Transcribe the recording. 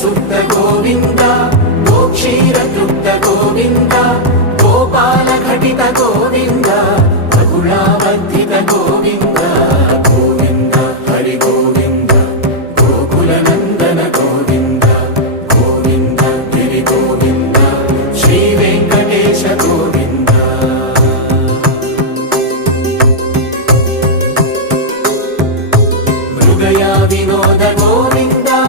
शुद्ध गोविन्द गोक्षीरतृप्त गोविन्द गोपाल घटित गोविन्द बहुलावर्धित गोविन्द गोविन्द हरि गोविन्द।